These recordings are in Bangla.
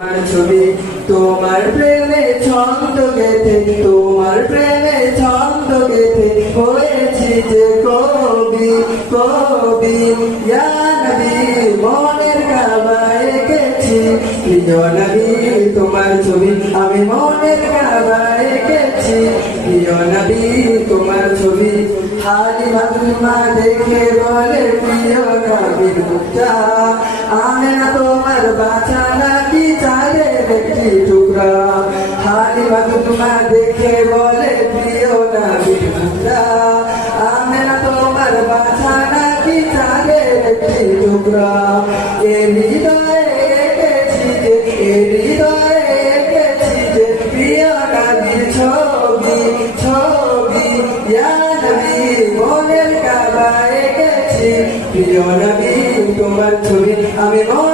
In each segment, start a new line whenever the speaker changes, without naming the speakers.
তোমার ছবি, তোমার প্রেমে ছন্দ গেথে তোমার প্রেমে ছন্দ গেথে হয়েছি যে কবি কবি। নবী, মনের কাবা এঁকেছি। প্রিয় নবী, তোমার ছবি, আমি মনের কাবা এঁকেছি। প্রিয় নবী, তোমার ছবি, হালি মাতৃমা দেখে বলে, প্রিয় নবীর আমি না তোমার বাছা। হালি মাতৃমা দেখে বলে, প্রিয় নবীর মুক্তা আমি না তোমার বাছা নাকি চাঁদের একটি টুকরা? এ হৃদয়ে এঁকেছি যে, এ হৃদয়ে এঁকেছি যে, প্রিয় নবীর ছবি ছবি। ইয়া মনের কাবা এঁকেছি। প্রিয় নবী তোমার ছবি, আমি এঁকেছি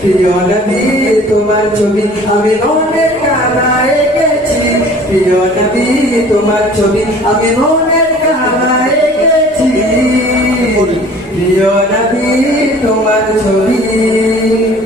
প্রিয় নবী তোমার ছবি আমি মনের কানা এঁকেছি। প্রিয় নবী তোমার ছবি আমি মনের কানা এঁকেছি। প্রিয় নবী তোমার ছবি।